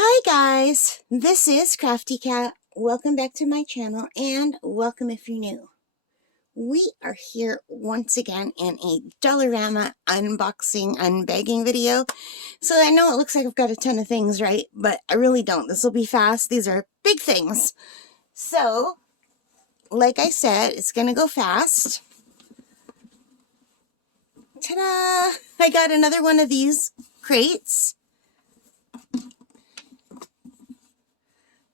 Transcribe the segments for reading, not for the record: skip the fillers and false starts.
Hi guys, this is Crafty Cat. Welcome back to my channel and welcome if you're new. We are here once again in a Dollarama unboxing, unbagging video. So I know it looks like I've got a ton of things, right? But I really don't. This will be fast. These are big things. So, like I said, it's going to go fast. Ta-da! I got another one of these crates.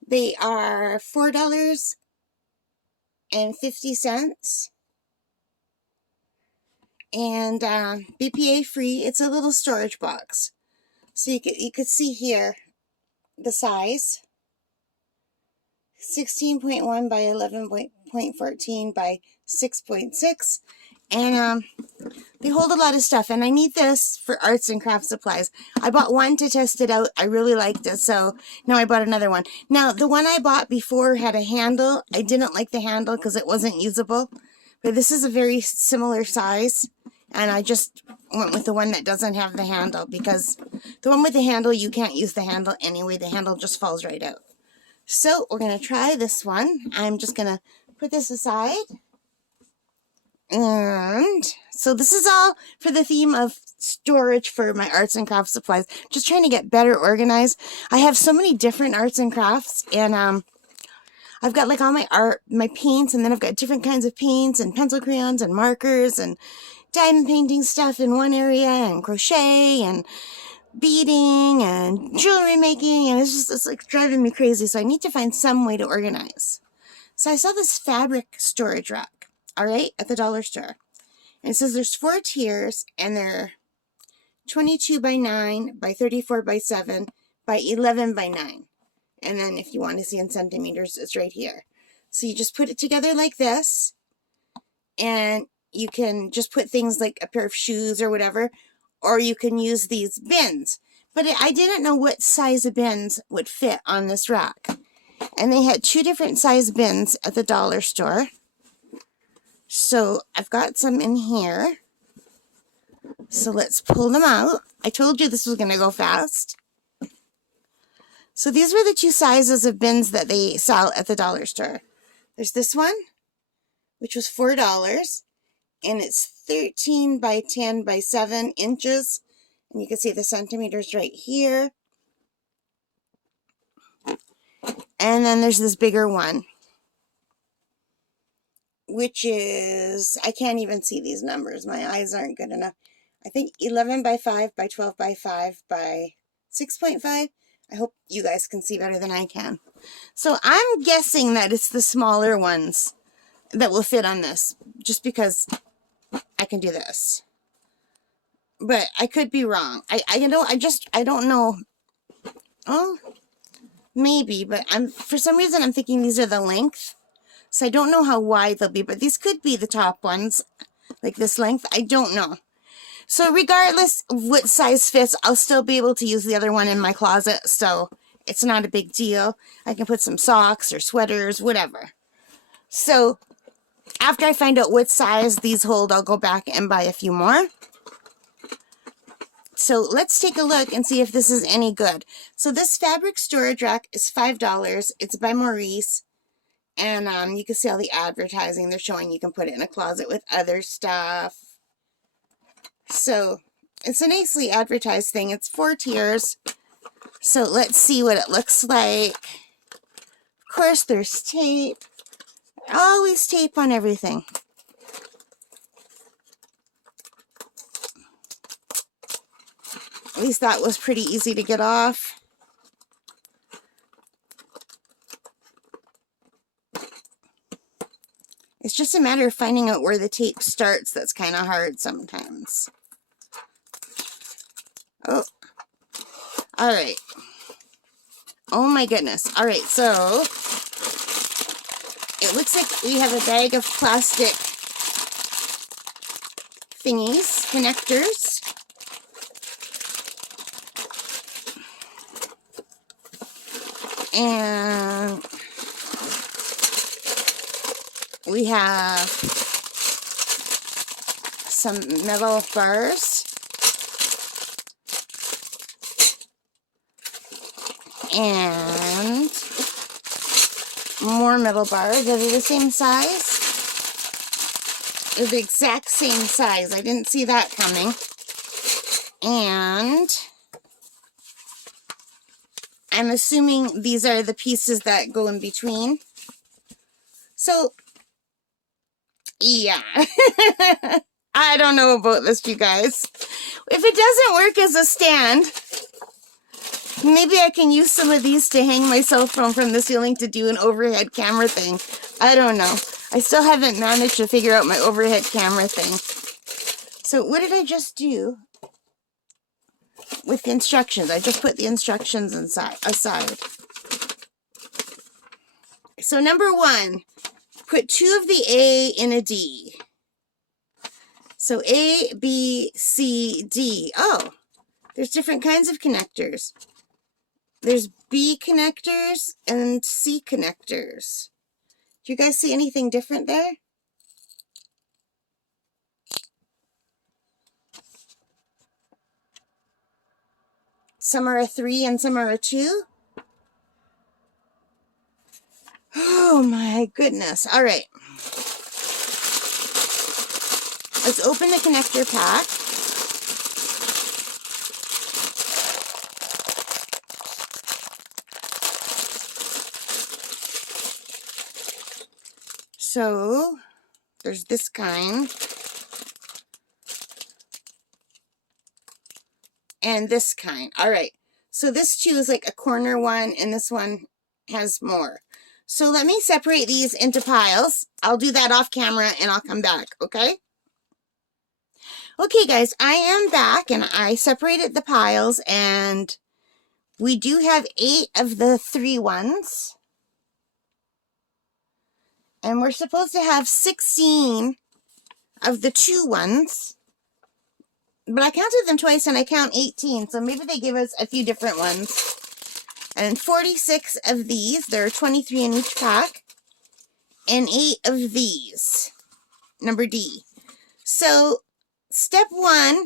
They are $4.50. And BPA free. It's a little storage box. So you could see here the size. 16.1 by 11.14 by 6.6. And they hold a lot of stuff. And I need this for arts and craft supplies. I bought one to test it out. I really liked it. So now I bought another one. Now, the one I bought before had a handle. I didn't like the handle because it wasn't usable. But this is a very similar size. And I just went with the one that doesn't have the handle, because the one with the handle, you can't use the handle anyway. The handle just falls right out. So we're going to try this one. I'm just going to put this aside. And so this is all for the theme of storage for my arts and crafts supplies. Just trying to get better organized. I have so many different arts and crafts, and I've got like all my art, my paints, and then I've got different kinds of paints and pencil crayons and markers and diamond painting stuff in one area, and crochet and beading and jewelry making, and it's like driving me crazy. So I need to find some way to organize. So I saw this fabric storage rack, all right, at the dollar store. And it says there's 4 tiers, and they're 22 by 9 by 34 by 7 by 11 by 9. And then if you want to see in centimeters, it's right here. So you just put it together like this, and you can just put things like a pair of shoes or whatever, or you can use these bins. But I didn't know what size of bins would fit on this rack. And they had 2 different size bins at the dollar store. So I've got some in here. So let's pull them out. I told you this was going to go fast. So these were the 2 sizes of bins that they sell at the dollar store. There's this one, which was $4. And it's 13 by 10 by 7 inches. And you can see the centimeters right here. And then there's this bigger one, which is, I can't even see these numbers. My eyes aren't good enough. I think 11 by 5 by 12 by 5 by 6.5. I hope you guys can see better than I can. So I'm guessing that it's the smaller ones that will fit on this, just because I can do this. But I could be wrong. I don't know. Oh, maybe, but for some reason I'm thinking these are the length. So I don't know how wide they'll be, but these could be the top ones, like this length. I don't know. So regardless of what size fits, I'll still be able to use the other one in my closet, so it's not a big deal. I can put some socks or sweaters, whatever. So after I find out what size these hold, I'll go back and buy a few more. So let's take a look and see if this is any good. So this fabric storage rack is $5. It's by Maurice. And you can see all the advertising they're showing. You can put it in a closet with other stuff. So it's a nicely advertised thing. It's 4 tiers. So let's see what it looks like. Of course, there's tape. Always tape on everything. At least that was pretty easy to get off. It's just a matter of finding out where the tape starts. That's kind of hard sometimes. Oh, all right. Oh my goodness. All right, so it looks like we have a bag of plastic thingies, connectors. And we have some metal bars. And more metal bars. Are they the same size? They're the exact same size. I didn't see that coming. And I'm assuming these are the pieces that go in between. So, yeah. I don't know about this, you guys. If it doesn't work as a stand, maybe I can use some of these to hang myself from the ceiling to do an overhead camera thing. I don't know. I still haven't managed to figure out my overhead camera thing. So what did I just do with the instructions? I just put the instructions aside. So number 1, put 2 of the A in a D. So A, B, C, D. Oh, there's different kinds of connectors. There's B connectors and C connectors. Do you guys see anything different there? Some are a 3 and some are a 2. Oh my goodness. All right. Let's open the connector pack. So there's this kind. And this kind. All right. So this 2 is like a corner one, and this one has more. So let me separate these into piles. I'll do that off camera and I'll come back, okay? Okay, guys, I am back and I separated the piles, and we do have 8 of the 3 ones. And we're supposed to have 16 of the 2 ones. But I counted them twice and I count 18, so maybe they give us a few different ones. And 46 of these, there are 23 in each pack, and 8 of these, number D. So step 1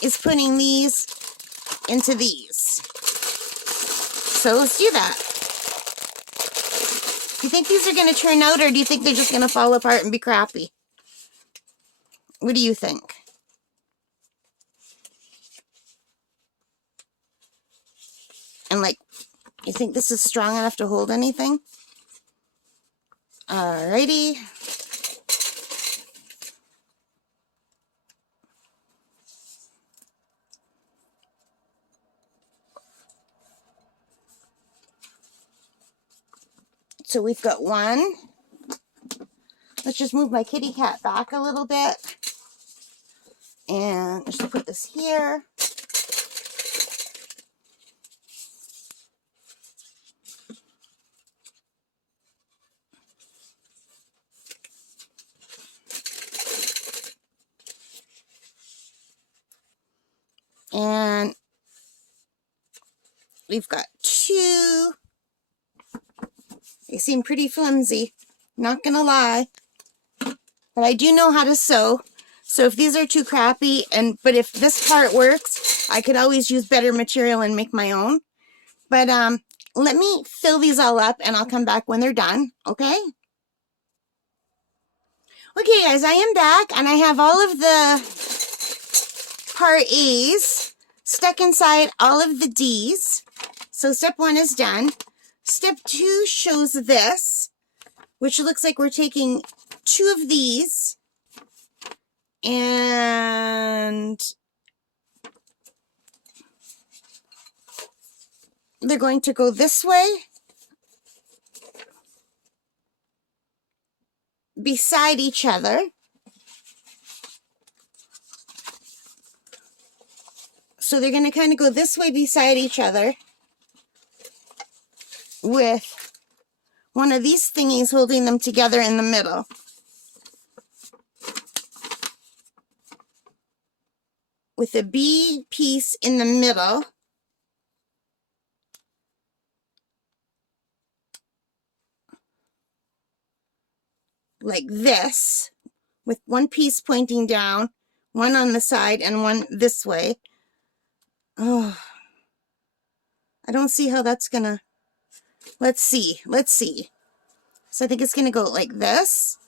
is putting these into these. So let's do that. Do you think these are going to turn out, or do you think they're just going to fall apart and be crappy? What do you think? And like, you think this is strong enough to hold anything? Alrighty. So we've got 1. Let's just move my kitty cat back a little bit. And just put this here. And we've got 2. They seem pretty flimsy, not gonna lie. But I do know how to sew. So if these are too crappy, but if this part works, I could always use better material and make my own. But let me fill these all up and I'll come back when they're done, okay? Okay, guys, I am back and I have all of the part A's stuck inside all of the D's. So step 1 is done. Step 2 shows this, which looks like we're taking 2 of these and they're going to go this way beside each other. So they're going to kind of go this way beside each other with one of these thingies holding them together in the middle. With a B piece in the middle. Like this, with one piece pointing down, one on the side, and one this way. Oh, I don't see how that's gonna, let's see. So I think it's gonna go like this.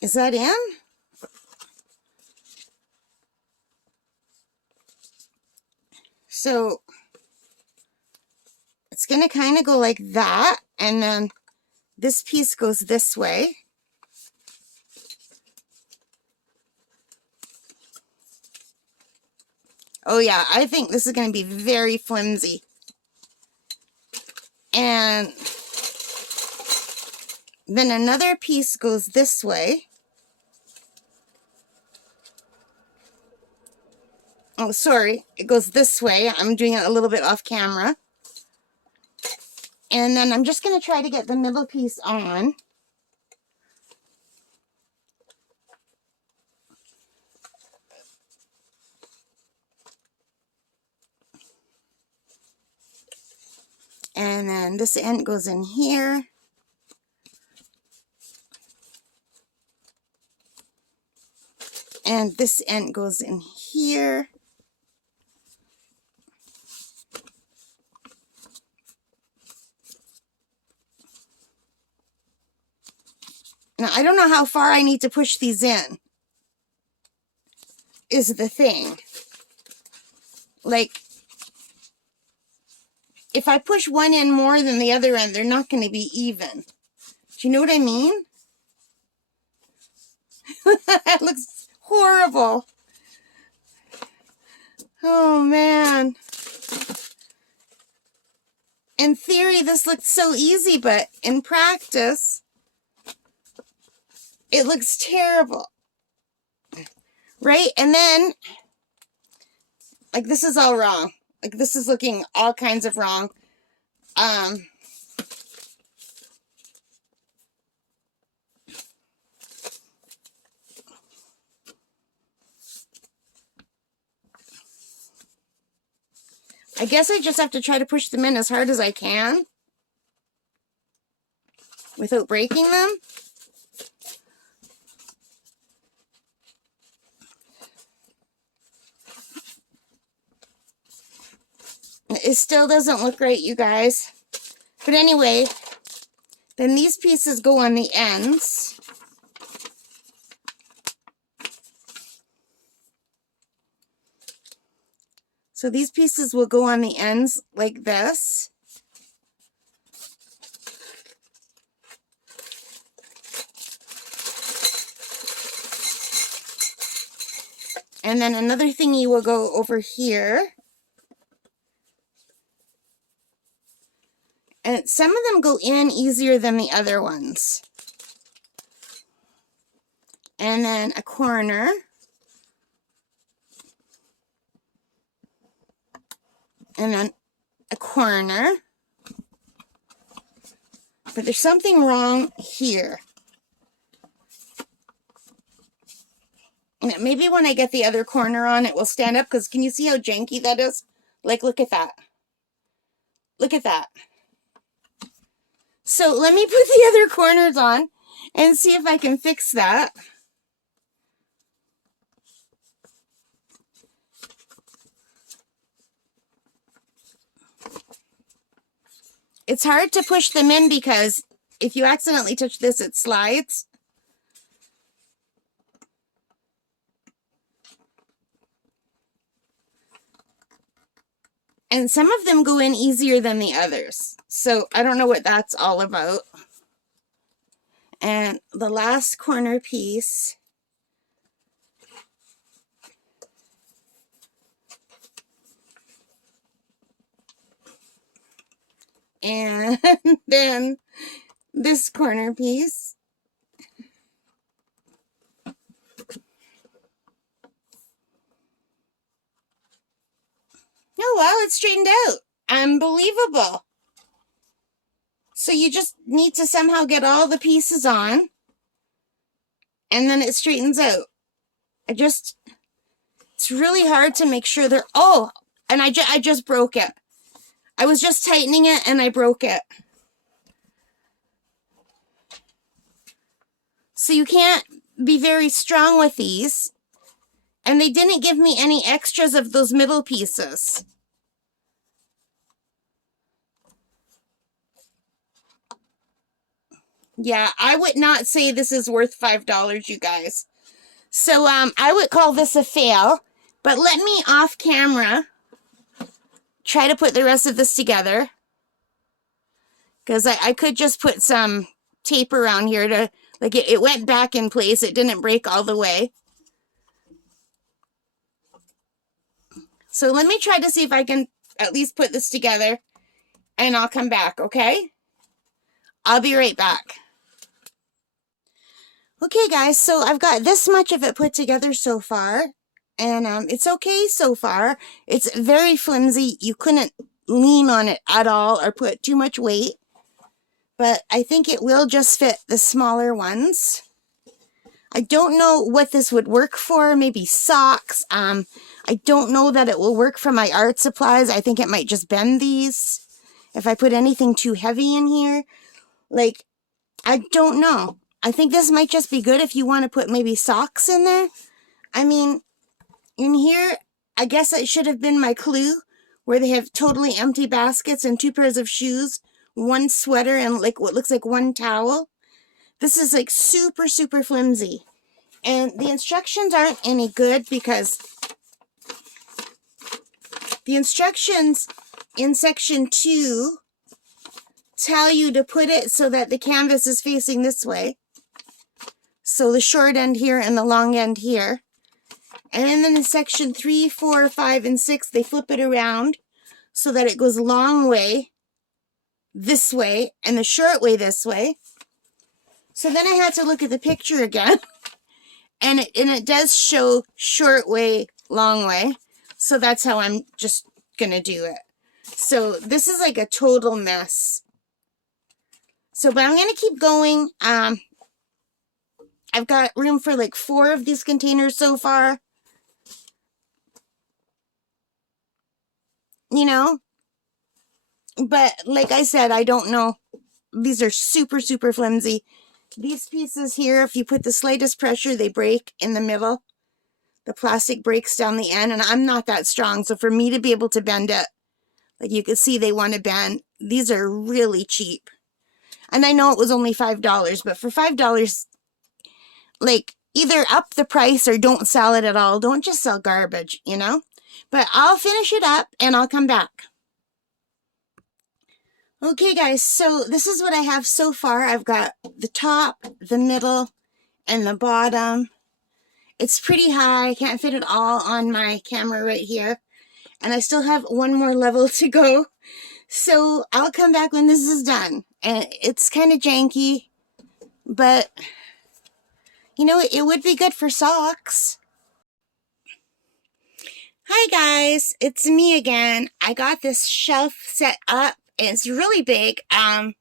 Is that in? So it's gonna kind of go like that, and then this piece goes this way. Oh yeah, I think this is going to be very flimsy. And then another piece goes this way. Oh, sorry, it goes this way. I'm doing it a little bit off camera. And then I'm just going to try to get the middle piece on. And then this end goes in here. And this end goes in here. Now, I don't know how far I need to push these in, is the thing. Like, if I push one end more than the other end, they're not going to be even. Do you know what I mean? That looks horrible. Oh, man. In theory, this looks so easy, but in practice, it looks terrible. Right? And then, like, this is all wrong. Like, this is looking all kinds of wrong. I guess I just have to try to push them in as hard as I can without breaking them. It still doesn't look right, you guys. But anyway, then these pieces go on the ends. So these pieces will go on the ends like this. And then another thingy will go over here. And some of them go in easier than the other ones. And then a corner. And then a corner. But there's something wrong here. Maybe when I get the other corner on, it will stand up, because can you see how janky that is? Like, look at that. Look at that. So let me put the other corners on and see if I can fix that. It's hard to push them in because if you accidentally touch this, it slides. And some of them go in easier than the others. So I don't know what that's all about. And the last corner piece. And then this corner piece. Oh, wow, it's straightened out. Unbelievable. So you just need to somehow get all the pieces on, and then it straightens out. It's really hard to make sure they're, oh, and I just broke it. I was just tightening it and I broke it. So you can't be very strong with these. And they didn't give me any extras of those middle pieces. Yeah, I would not say this is worth $5, you guys. So I would call this a fail. But let me off camera try to put the rest of this together. Because I could just put some tape around here to, like, it went back in place. It didn't break all the way. So let me try to see if I can at least put this together. And I'll come back, okay? I'll be right back. Okay, guys, so I've got this much of it put together so far. And it's okay so far. It's very flimsy. You couldn't lean on it at all or put too much weight. But I think it will just fit the smaller ones. I don't know what this would work for. Maybe socks. I don't know that it will work for my art supplies. I think it might just bend these if I put anything too heavy in here. Like, I don't know. I think this might just be good if you want to put maybe socks in there. I mean, in here, I guess it should have been my clue, where they have totally empty baskets and 2 pairs of shoes, 1 sweater, and like what looks like 1 towel. This is like super, super flimsy. And the instructions aren't any good because the instructions in section 2 tell you to put it so that the canvas is facing this way. So the short end here and the long end here. And then in section 3, 4, 5, and 6, they flip it around so that it goes long way this way and the short way this way. So then I had to look at the picture again. And it does show short way, long way. So that's how I'm just going to do it. So this is like a total mess. So, but I'm going to keep going. I've got room for like 4 of these containers so far. You know? But like I said, I don't know. These are super, super flimsy. These pieces here, if you put the slightest pressure, they break in the middle. The plastic breaks down the end, and I'm not that strong. So for me to be able to bend it, like you can see they want to bend. These are really cheap. And I know it was only $5, but for $5, like, either up the price or don't sell it at all. Don't just sell garbage, you know? But I'll finish it up and I'll come back. Okay, guys, so this is what I have so far. I've got the top, the middle, and the bottom. It's pretty high. I can't fit it all on my camera right here. And I still have 1 more level to go. So I'll come back when this is done. And it's kind of janky, but, you know, it would be good for socks. Hi, guys. It's me again. I got this shelf set up. It's really big. I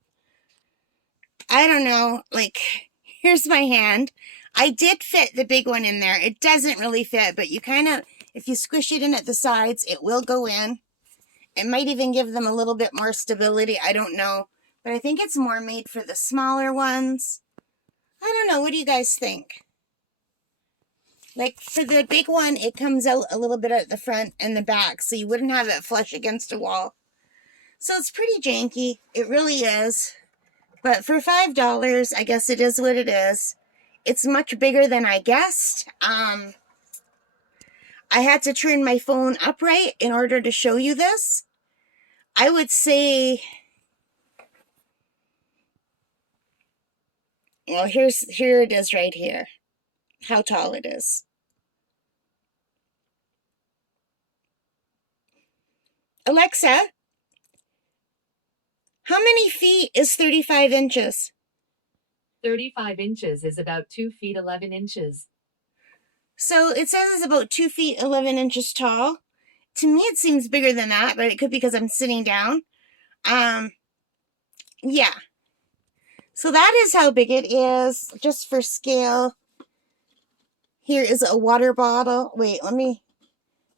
don't know, like, here's my hand. I did fit the big one in there. It doesn't really fit, but you kind of, if you squish it in at the sides, it will go in. It might even give them a little bit more stability. I don't know. But I think it's more made for the smaller ones. I don't know. What do you guys think? Like, for the big one, it comes out a little bit at the front and the back, so you wouldn't have it flush against a wall. So it's pretty janky. It really is. But for $5, I guess it is what it is. It's much bigger than I guessed. I had to turn my phone upright in order to show you this. I would say, well, here it is right here. How tall it is. Alexa, how many feet is 35 inches? 35 inches is about 2 feet 11 inches. So it says it's about 2 feet 11 inches tall. To me, it seems bigger than that, but it could be because I'm sitting down. Yeah. So that is how big it is, just for scale. Here is a water bottle. Wait, let me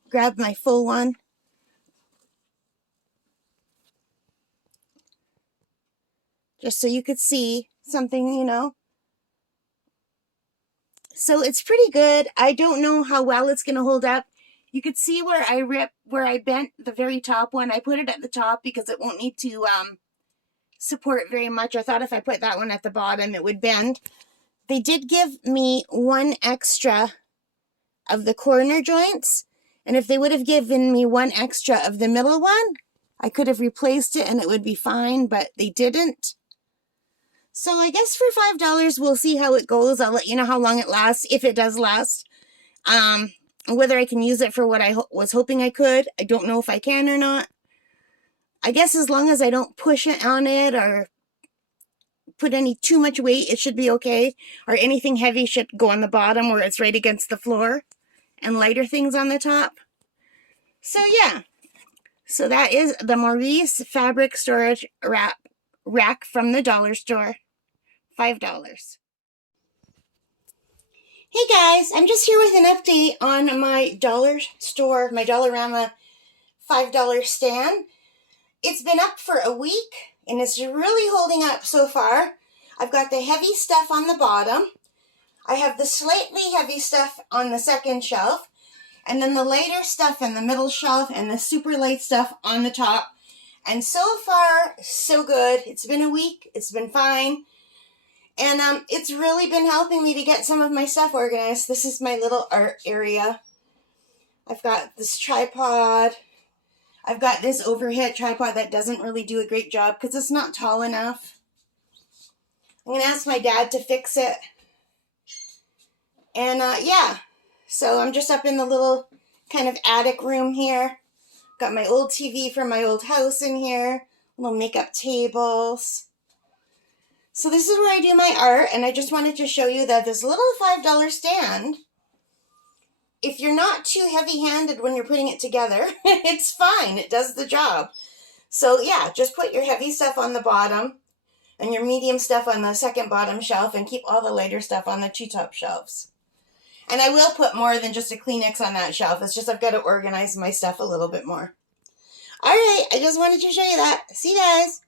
grab my full one. Just so you could see something, you know. So it's pretty good. I don't know how well it's going to hold up. You could see where I bent the very top one. I put it at the top because it won't need to support very much. I thought if I put that one at the bottom, it would bend. They did give me one extra of the corner joints. And if they would have given me one extra of the middle one, I could have replaced it and it would be fine, but they didn't. So I guess for $5, we'll see how it goes. I'll let you know how long it lasts, if it does last. Whether I can use it for what I was hoping I could. I don't know if I can or not. I guess as long as I don't push it on it or put any too much weight, it should be okay. Or anything heavy should go on the bottom where it's right against the floor, and lighter things on the top. So yeah. So that is the Maurice fabric storage rack from the dollar store. $5. Hey guys, I'm just here with an update on my dollar store, my Dollarama $5 stand. It's been up for a week and it's really holding up so far. I've got the heavy stuff on the bottom. I have the slightly heavy stuff on the second shelf, and then the lighter stuff in the middle shelf and the super light stuff on the top. And so far, so good. It's been a week. It's been fine. And it's really been helping me to get some of my stuff organized. This is my little art area. I've got this tripod. I've got this overhead tripod that doesn't really do a great job because it's not tall enough. I'm going to ask my dad to fix it. And yeah, so I'm just up in the little kind of attic room here. Got my old TV from my old house in here. Little makeup tables. So this is where I do my art, and I just wanted to show you that this little $5 stand, if you're not too heavy-handed when you're putting it together, it's fine. It does the job. So yeah, just put your heavy stuff on the bottom and your medium stuff on the second bottom shelf, and keep all the lighter stuff on the two top shelves. And I will put more than just a Kleenex on that shelf. It's just I've got to organize my stuff a little bit more. All right, I just wanted to show you that. See you guys.